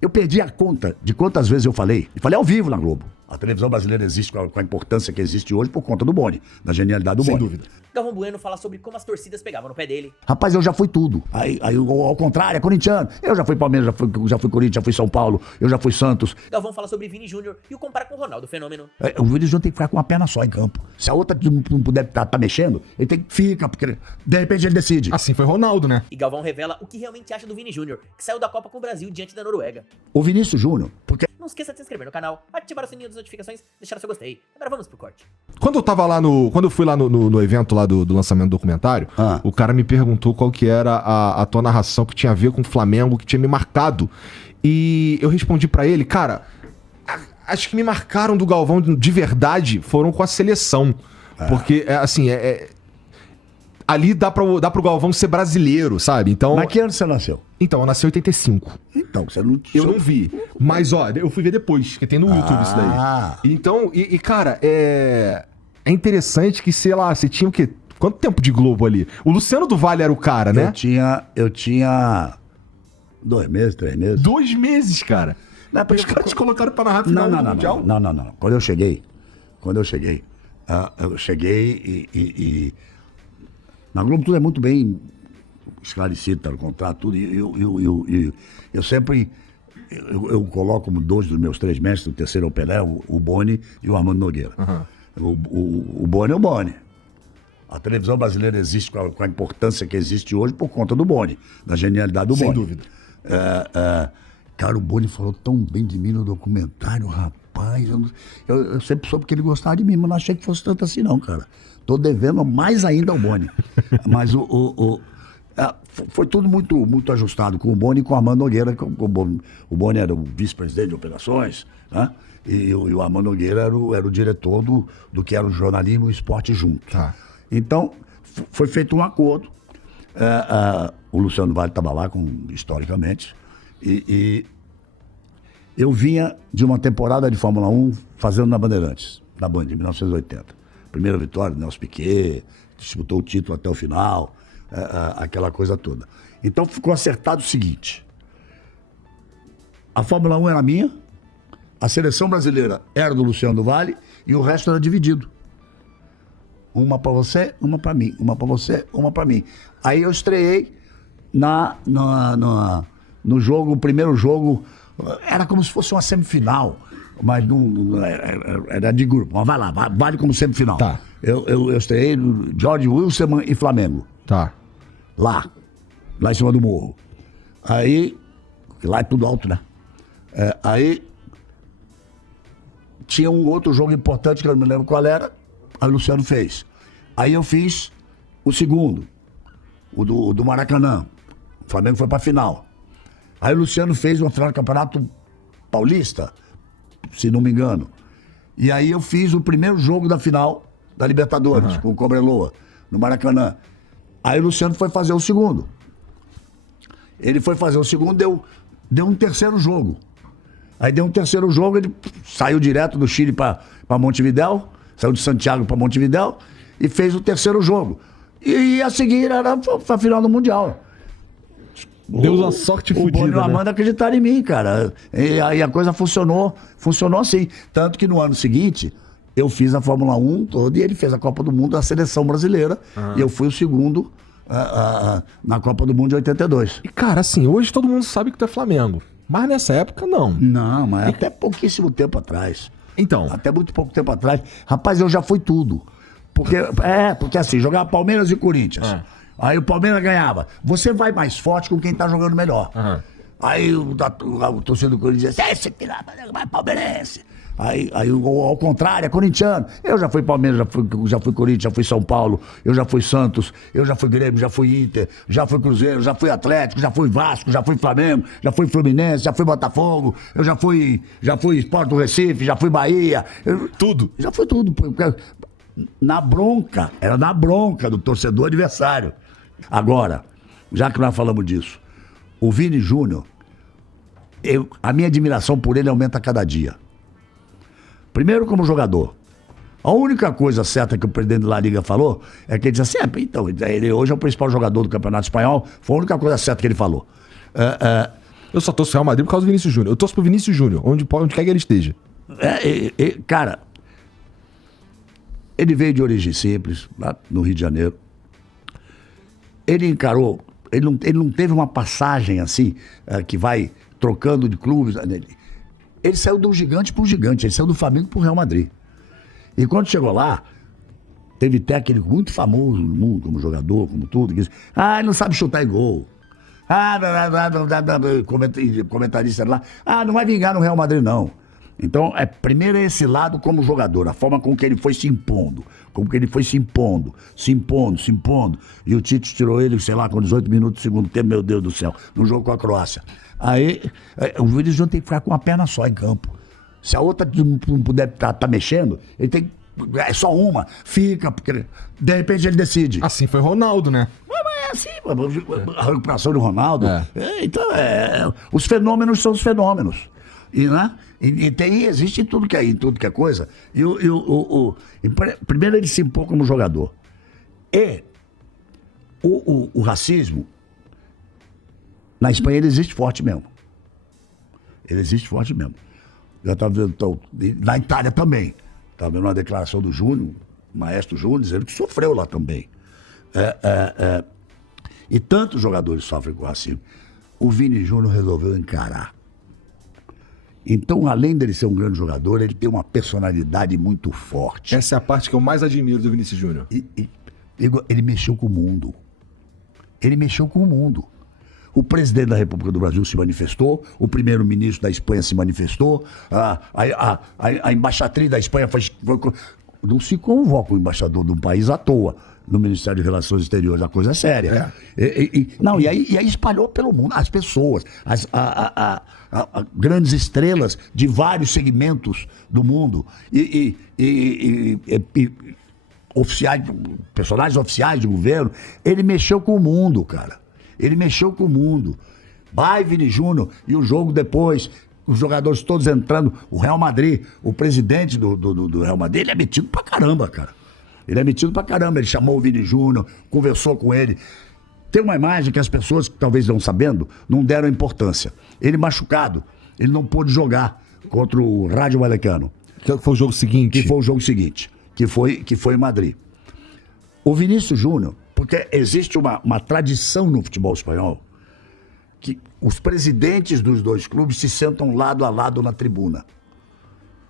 Eu perdi a conta de quantas vezes eu falei. E falei ao vivo na Globo. A televisão brasileira existe com a importância que existe hoje por conta do Boni, da genialidade do Boni. Sem dúvida. Galvão Bueno fala sobre como as torcidas pegavam no pé dele. Rapaz, eu já fui tudo. Aí ao contrário, é corintiano. Eu já fui Palmeiras, já fui Corinthians, já fui São Paulo, eu já fui Santos. Galvão fala sobre Vini Júnior e o compara com o Ronaldo Fenômeno. O Vini Júnior tem que ficar com uma perna só em campo. Se a outra não puder tá mexendo, ele tem que ficar, porque de repente ele decide. Assim foi Ronaldo, né? E Galvão revela o que realmente acha do Vini Júnior, que saiu da Copa com o Brasil diante da Noruega. O Vinícius Júnior, porque Não esqueça de se inscrever no canal, ativar o sininho das notificações, deixar o seu gostei. Agora vamos pro corte. Quando eu fui lá no evento lá do lançamento do documentário, o cara me perguntou qual que era a tua narração que tinha a ver com o Flamengo, que tinha me marcado. E eu respondi pra ele, cara, acho que me marcaram do Galvão de verdade foram com a seleção. Porque, ali dá pro Galvão ser brasileiro, sabe? Então, mas que ano você nasceu? Então, eu nasci em 85. Então, você não... Eu não vi. Mas, ó, eu fui ver depois, porque tem no YouTube isso daí. Então, cara, é interessante que, sei lá, você tinha o quê? Quanto tempo de Globo ali? O Luciano do Vale era o cara, né? Eu tinha 2 meses, 3 meses. 2 meses, cara. Não, Os caras te colocaram pra narrar a final do Mundial? Não. Quando eu cheguei, e na Globo tudo é muito bem esclarecido, tá no contrato, tudo, e eu sempre, eu coloco como 2 dos meus 3 mestres, o terceiro é o Pelé, o Boni e o Armando Nogueira. O Boni é o Boni. A televisão brasileira existe com a importância que existe hoje por conta do Boni, da genialidade do Boni. Sem dúvida. Cara, o Boni falou tão bem de mim no documentário, rapaz. Eu sempre soube que ele gostava de mim, mas não achei que fosse tanto assim, não, cara. Tô devendo mais ainda ao Boni. Mas foi tudo muito ajustado com o Boni e com o Armando Nogueira. O Boni era o vice-presidente de operações, né? E o Armando Nogueira era o diretor do que era o jornalismo e o esporte junto. Então, foi feito um acordo. O Luciano Vale estava lá, historicamente. E eu vinha de uma temporada de Fórmula 1 fazendo na Bandeirantes, na Band, em 1980. Primeira vitória do Nelson Piquet, disputou o título até o final, aquela coisa toda. Então ficou acertado o seguinte: a Fórmula 1 era minha, a seleção brasileira era do Luciano do Vale e o resto era dividido. Uma pra você, uma pra mim. Uma pra você, uma pra mim. Aí eu estreiei no jogo, o primeiro jogo, era como se fosse uma semifinal, mas não era de grupo. Mas vai lá, vale como semifinal. Tá. Eu estreiei no George Wilson e Flamengo. Tá. Lá em cima do morro. Aí, lá é tudo alto, né? Aí tinha um outro jogo importante que eu não me lembro qual era. Aí o Luciano fez. Aí eu fiz o segundo, o do Maracanã. O Flamengo foi pra final. Aí o Luciano fez uma final do Campeonato Paulista, se não me engano. E aí eu fiz o primeiro jogo da final da Libertadores, com o Cobreloa, no Maracanã. Aí o Luciano foi fazer o segundo. Ele foi fazer o segundo, deu um terceiro jogo. Aí deu um terceiro jogo, ele saiu direto do Chile pra Montevidéu, saiu de Santiago para Montevidéu e fez o terceiro jogo. E a seguir era a final do Mundial. Deu uma sorte fodida, O Boni e o Armando né? acreditaram em mim, cara. E aí a coisa funcionou assim. Tanto que no ano seguinte, eu fiz a Fórmula 1 toda e ele fez a Copa do Mundo da seleção brasileira. E eu fui o segundo na Copa do Mundo de 82. E, cara, assim, hoje todo mundo sabe que tu é Flamengo. Mas nessa época, não. Não, mas até pouquíssimo tempo atrás. Então. Até muito pouco tempo atrás. Rapaz, eu já fui tudo. Porque assim, jogava Palmeiras e Corinthians. Aí o Palmeiras ganhava. Você vai mais forte com quem tá jogando melhor. Aí o torcedor do Corinthians dizia, esse filho vai palmeirense. Aí ao contrário, é corintiano. Eu já fui Palmeiras, já fui Corinthians, já fui São Paulo, eu já fui Santos, eu já fui Grêmio, já fui Inter, já fui Cruzeiro, já fui Atlético, já fui Vasco, já fui Flamengo, já fui Fluminense, já fui Botafogo, eu já fui Sport do Recife, já fui Bahia. Tudo. Já fui tudo. Era na bronca do torcedor adversário. Agora, já que nós falamos disso, o Vini Júnior, a minha admiração por ele aumenta a cada dia. Primeiro, como jogador. A única coisa certa que o presidente da Liga falou é que ele disse assim, então, ele hoje é o principal jogador do Campeonato Espanhol, foi a única coisa certa que ele falou. Eu só torço pro Real Madrid por causa do Vinícius Júnior. Eu torço pro Vinícius Júnior, onde quer que ele esteja. Cara, ele veio de origem simples, lá no Rio de Janeiro. Ele encarou, ele não teve uma passagem assim, que vai trocando de clubes. Ele saiu de um gigante para um gigante, ele saiu do Flamengo para o Real Madrid. E quando chegou lá, teve técnico muito famoso no mundo, como jogador, como tudo, que disse, ele não sabe chutar em gol. Comentarista lá, não vai vingar no Real Madrid, não. Então, primeiro é esse lado como jogador, a forma com que ele foi se impondo. Se impondo. E o Tite tirou ele, sei lá, com 18 minutos do segundo tempo, meu Deus do céu, no jogo com a Croácia. Aí, o Vinícius Júnior tem que ficar com uma perna só em campo. Se a outra não puder tá mexendo, ele tem que... É só uma, fica, porque de repente ele decide. Assim foi Ronaldo, né? É assim, a recuperação do Ronaldo. Então, os fenômenos são os fenômenos. Existe em tudo que é coisa. Primeiro ele se impôs como jogador. E o racismo, na Espanha, ele existe forte mesmo. Já estava vendo, na Itália também. Estava vendo uma declaração do Júnior, o maestro Júnior, dizendo que sofreu lá também. E tantos jogadores sofrem com racismo. O Vini Júnior resolveu encarar. Então, além dele ser um grande jogador, ele tem uma personalidade muito forte. Essa é a parte que eu mais admiro do Vinícius Júnior. Ele mexeu com o mundo. O presidente da República do Brasil se manifestou, o primeiro-ministro da Espanha se manifestou, a embaixatriz da Espanha foi... Não se convoca o embaixador de um país à toa no Ministério de Relações Exteriores, a coisa é séria. E aí espalhou pelo mundo as pessoas, grandes estrelas de vários segmentos do mundo, oficiais, personagens oficiais de governo. Ele mexeu com o mundo, cara. Vai, Vini Júnior, e o jogo depois... Os jogadores todos entrando, o Real Madrid, o presidente do Real Madrid, ele é metido pra caramba, cara. Ele chamou o Vini Júnior, conversou com ele. Tem uma imagem que as pessoas, que talvez não sabendo, não deram importância. Ele machucado, ele não pôde jogar contra o Rayo Vallecano. Que foi o jogo seguinte. Que foi em Madrid. O Vinícius Júnior, porque existe uma tradição no futebol espanhol, que os presidentes dos dois clubes se sentam lado a lado na tribuna.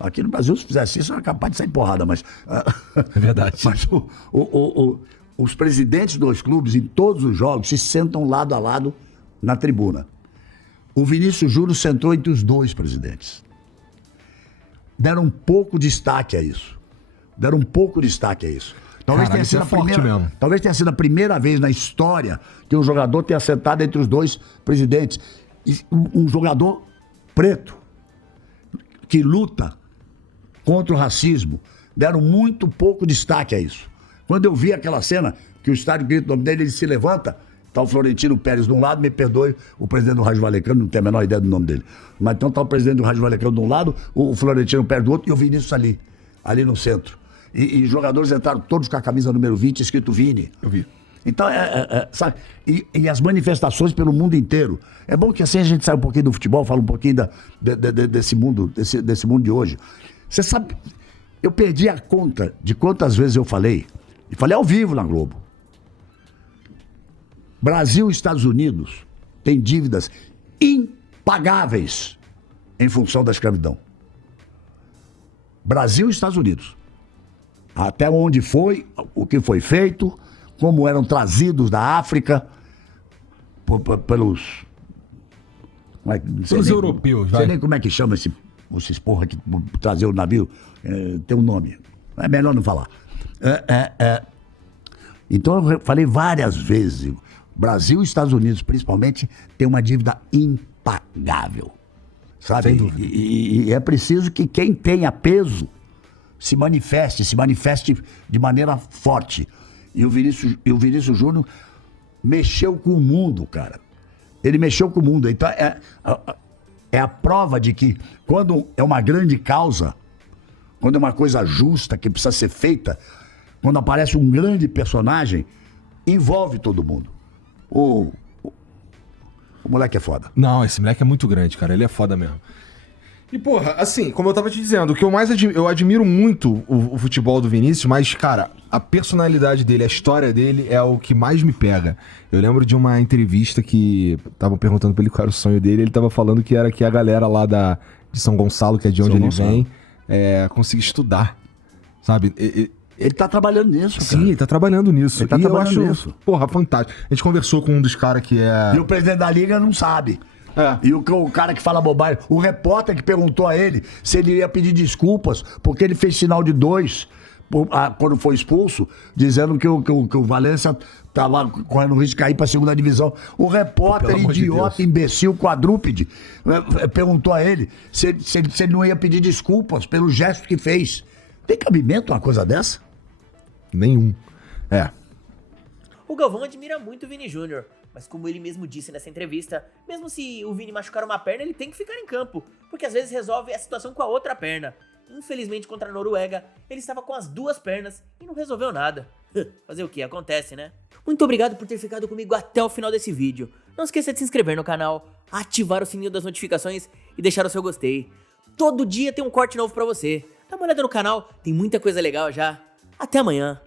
Aqui no Brasil, se fizesse isso, era capaz de sair porrada, mas... É verdade. Mas os presidentes dos dois clubes, em todos os jogos, se sentam lado a lado na tribuna. O Vinícius Júnior sentou entre os dois presidentes. Deram um pouco de destaque a isso. Talvez tenha sido a primeira vez na história que um jogador tenha sentado entre os dois presidentes. Um jogador preto que luta contra o racismo. Deram muito pouco destaque a isso. Quando eu vi aquela cena, que o estádio grita o nome dele, ele se levanta, tá o Florentino Pérez de um lado, me perdoe, o presidente do Rayo Vallecano, não tenho a menor ideia do nome dele. Mas então tá o presidente do Rayo Vallecano de um lado, o Florentino Pérez do outro, e o Vinícius ali no centro. E jogadores entraram todos com a camisa número 20, escrito Vini. Eu vi. Então, sabe? E as manifestações pelo mundo inteiro. É bom que assim a gente sai um pouquinho do futebol, fala um pouquinho desse mundo de hoje. Você sabe, eu perdi a conta de quantas vezes eu falei, e falei ao vivo na Globo. Brasil e Estados Unidos têm dívidas impagáveis em função da escravidão. Brasil e Estados Unidos. Até onde foi, o que foi feito, como eram trazidos da África pelos europeus. Não sei nem como é que chama esses porra que trazer o navio. Tem um nome. É melhor não falar. Então eu falei várias vezes, Brasil e Estados Unidos, principalmente, tem uma dívida impagável. Sabe? Sem dúvida. E é preciso que quem tenha peso se manifeste de maneira forte. E o Vinícius Júnior mexeu com o mundo, cara. Ele mexeu com o mundo. Então, é a prova de que quando é uma grande causa, quando é uma coisa justa que precisa ser feita, quando aparece um grande personagem, envolve todo mundo. O moleque é foda. Não, esse moleque é muito grande, cara. Ele é foda mesmo. E, porra, assim, como eu tava te dizendo, o que eu mais eu admiro muito o futebol do Vinícius, mas, cara, a personalidade dele, a história dele é o que mais me pega. Eu lembro de uma entrevista que estavam perguntando pra ele qual era o sonho dele, ele tava falando que era que a galera lá de São Gonçalo, que é de onde ele vem, consiga estudar, sabe? Ele tá trabalhando nisso, cara. Sim, ele tá trabalhando nisso. Ele tá trabalhando eu acho, nisso. porra, fantástico. A gente conversou com um dos caras que é... E o presidente da liga não sabe. E o cara que fala bobagem, o repórter que perguntou a ele se ele ia pedir desculpas porque ele fez sinal de 2 quando foi expulso, dizendo que o Valência tava correndo risco de cair pra segunda divisão. O repórter idiota, imbecil, quadrúpede, perguntou a ele se ele não ia pedir desculpas pelo gesto que fez. Tem cabimento uma coisa dessa? Nenhum. O Galvão admira muito o Vini Júnior, mas como ele mesmo disse nessa entrevista, mesmo se o Vini machucar uma perna, ele tem que ficar em campo, porque às vezes resolve a situação com a outra perna. Infelizmente, contra a Noruega, ele estava com as 2 pernas e não resolveu nada. Fazer o que? Acontece, né? Muito obrigado por ter ficado comigo até o final desse vídeo. Não esqueça de se inscrever no canal, ativar o sininho das notificações e deixar o seu gostei. Todo dia tem um corte novo pra você. Dá uma olhada no canal, tem muita coisa legal já. Até amanhã.